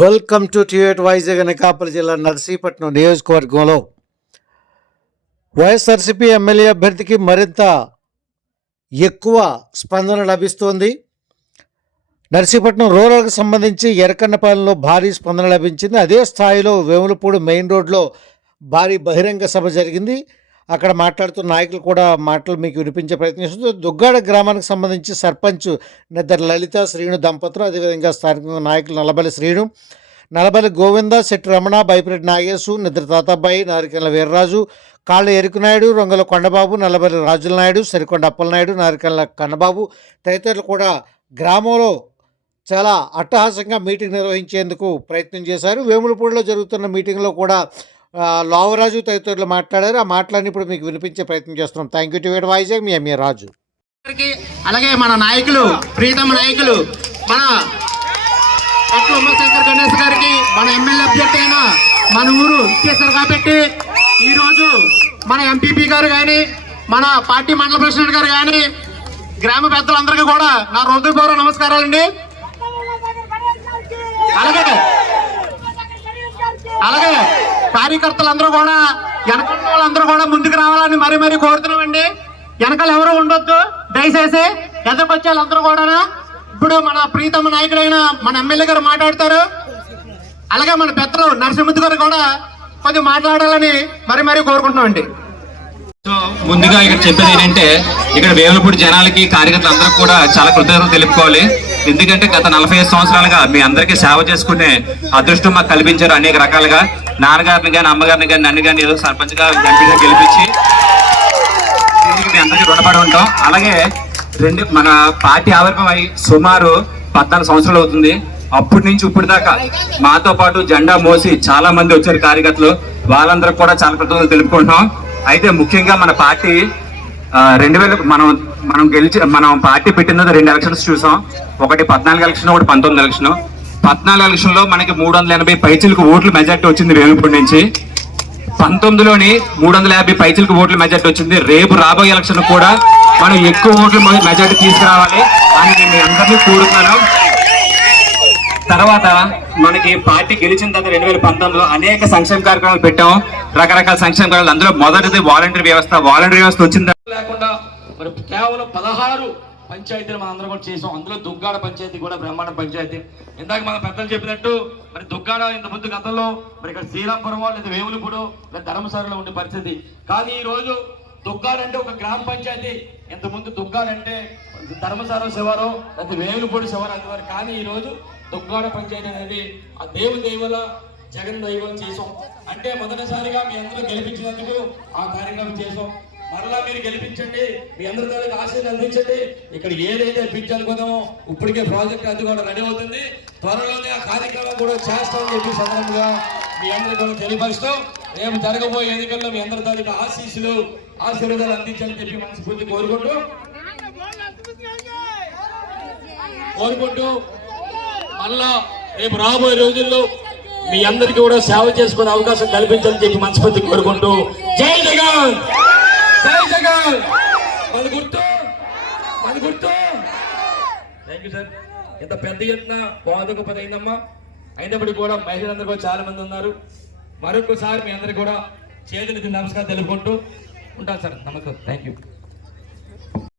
Welcome to టివేట్ వైజాగ్ అనకాపల్లి జిల్లా నర్సీపట్నం నియోజకవర్గంలో వైఎస్ఆర్సీపీ ఎమ్మెల్యే అభ్యర్థికి మరింత ఎక్కువ స్పందన లభిస్తోంది. నర్సీపట్నం రూరల్కి సంబంధించి ఎరకన్నపాలెంలో భారీ స్పందన లభించింది. అదే స్థాయిలో వేములపూడి మెయిన్ రోడ్లో భారీ బహిరంగ సభ జరిగింది. అక్కడ మాట్లాడుతున్న నాయకులు కూడా మాటలు మీకు వినిపించే ప్రయత్నిస్తుంది దుగ్గాడ గ్రామానికి సంబంధించి సర్పంచ్ నిద్ర లలిత శ్రీను దంపతులు అదేవిధంగా స్థానిక నాయకులు నలబలి శ్రీను నలబలి గోవింద శెట్టి రమణ బైపిరెడ్డి నాగేశు నిద్ర తాతాబాయి నారికెళ్ళ వీర్రాజు కాళ్ళ ఎరుకునాయుడు రొంగల కొండబాబు నలబలి రాజుల నాయుడు సరికొండ అప్పలనాయుడు నారికెళ్ళ కన్నబాబు తదితరులు కూడా గ్రామంలో చాలా అట్టహాసంగా మీటింగ్ నిర్వహించేందుకు ప్రయత్నం చేశారు. వేములపూడిలో జరుగుతున్న మీటింగ్లో కూడా లావరాజు తదితరులు మాట్లాడారు. ఆ మాటలన్నీ ఇప్పుడు మీకు వినిపించే ప్రయత్నం చేస్తున్నాం. థ్యాంక్ యూ టు వేట్ వైజాగ్ మీ ఎంఏ రాజు. గారికి, అలాగే మన నాయకులు ప్రీతమ నాయకులు మన పట్ల ఉమాశంకర్ గణేష్ గారికి మన ఎమ్మెల్యే అభ్యర్థి అయిన మన ఊరు ఇచ్చేసారు కాబట్టి ఈరోజు మన ఎంపీపీ గారు కానీ మన పార్టీ మండల ప్రెసిడెంట్ గారు కానీ గ్రామ పెద్దలందరికీ కూడా నా హృదయపూర్వక నమస్కారాలండి. అలాగే. అలాగే. కార్యకర్తలందరూ కూడా వెనకాల వాళ్ళందరూ కూడా ముందుకు రావాలని మరీ మరీ కోరుతున్నామండి. వెనకాల ఎవరు ఉండొద్దు. దయచేసి ఎదురుకొచ్చే వాళ్ళందరూ కూడా ఇప్పుడు మన ప్రీతమ నాయకుడైన మన ఎమ్మెల్యే గారు మాట్లాడతారు. అలాగే మన పెద్దలు నరసింహుద్ది గారు కూడా కొద్దిగా మాట్లాడాలని మరీ మరీ కోరుకుంటున్నామండి. సో ముందుగా ఇక్కడ చెప్పేది ఏంటంటే ఇక్కడ వేములపూడి జనాలకి కార్యకర్తలందరూ కూడా చాలా కృతజ్ఞతలు తెలుపుకోవాలి. ఎందుకంటే గత నలభై ఐదు సంవత్సరాలుగా మీ అందరికీ సేవ చేసుకునే అదృష్టం మాకు కల్పించారు అనేక రకాలుగా. నాన్నగారిని కానీ అమ్మగారిని కానీ నన్ను కానీ ఏదో సర్పంచ్గా ఎంపీగా గెలిపించి దీనికి మీ అందరికీ రుణపడి ఉంటాం. అలాగే రెండు మన పార్టీ ఆవిర్భావం అయి సుమారు పద్నాలుగు సంవత్సరాలు అవుతుంది. అప్పటి నుంచి ఇప్పుడు దాకా మాతో పాటు జెండా మోసి చాలా మంది వచ్చారు కార్యకర్తలు. వాళ్ళందరికి కూడా చాలా కృతజ్ఞతలు తెలుపుకుంటున్నాం. అయితే ముఖ్యంగా మన పార్టీ రెండు వేల మనం మనం గెలిచి మనం పార్టీ పెట్టిన రెండు ఎలక్షన్స్ చూసాం. ఒకటి పద్నాలుగు ఎలక్షన్ ఒకటి పంతొమ్మిది ఎలక్షన్. పద్నాలుగు ఎలక్షన్లో మనకి మూడు వందల ఎనభై పైచిలకు ఓట్లు మెజార్టీ వచ్చింది వేలుపూడి నుంచి. పంతొమ్మిదిలోని మూడు వందల యాభై పైచిలకు ఓట్ల మెజార్టీ వచ్చింది. రేపు రాబోయే ఎలక్షన్ కూడా మనం ఎక్కువ ఓట్లు మెజార్టీ తీసుకురావాలి. అని నేను అందరినీ కోరుతున్నాను. తర్వాత మనకి పార్టీ గెలిచిన తర్వాత రెండు వేల పంతొమ్మిదిలో అనేక సంక్షేమ కార్యక్రమాలు పెట్టాం. రకరకాల సంక్షేమ కార్యక్రమాలు. అందులో మొదటిది వాలంటీర్ వ్యవస్థ. వాలంటీర్ వ్యవస్థ వచ్చిన లేకుండా మరి కేవలం పదహారు పంచాయతీలు మనం అందరం కూడా చేసాం. అందులో దుగ్గాడ పంచాయతీ కూడా బ్రహ్మాండ పంచాయతీ. ఇందాక మన పెద్దలు చెప్పినట్టు మరి దుగ్గాడ ఇంత ముందు గతంలో మరి ఇక్కడ శ్రీరాంపురం లేదా వేములపూడు లేదా ధర్మసారలో ఉండే పరిస్థితి. కానీ ఈ రోజు దుగ్గాడంటే ఒక గ్రామ పంచాయతీ. ఇంతకుముందు ముందు దుగ్గాడ అంటే ధర్మసారం శివారం లేదా వేములపూడి శివారం అనేవారు. కానీ ఈ రోజు దుగ్గాడ పంచాయతీ అనేది ఆ దేవు దేవుల జగన్ దైవం చేసాం. అంటే మొదటిసారిగా మీ అందరూ గెలిపించినందుకు ఆ కార్యక్రమం చేసాం. మరలా మీరు గెలిపించండి మీ అందరి తాలూకు ఆశలు అందించండి. ఇక్కడ ఏదైతే పిచ్ అనుకుందామో ఇప్పటికే ప్రాజెక్ట్ అది కూడా రెడీ అవుతుంది. త్వరలోనే ఆ కార్యక్రమం కూడా చేస్తామని చెప్పి సందర్భంగా మీ అందరికీ కూడా తెలియపరుస్తూ రేపు జరగబోయే ఎన్నికల్లో మీ అందరి తాలూకు ఆశీస్సులు ఆశీర్వాదాలు అందించాలని చెప్పి మనస్ఫూర్తి కోరుకుంటూ కోరుకుంటూ మళ్ళా రేపు రాబోయే రోజుల్లో మీ అందరికీ కూడా సేవ చేసుకునే అవకాశం కల్పించాలని చెప్పి మనస్ఫూర్తి కోరుకుంటూ. జై జగన్! జై జగన్. మన గుర్తు. మన గుర్తు. థ్యాంక్ యూ సార్ ఎంత పెద్ద ఎత్తున పాదక పని అయిందమ్మా అయినప్పటికీ కూడా మహిళలందరూ కూడా చాలా మంది ఉన్నారు. మరొకసారి మీ అందరికీ కూడా చేతులెత్తి నమస్కారం తెలుపుకుంటూ ఉంటాను సార్ నమస్కారం. Thank you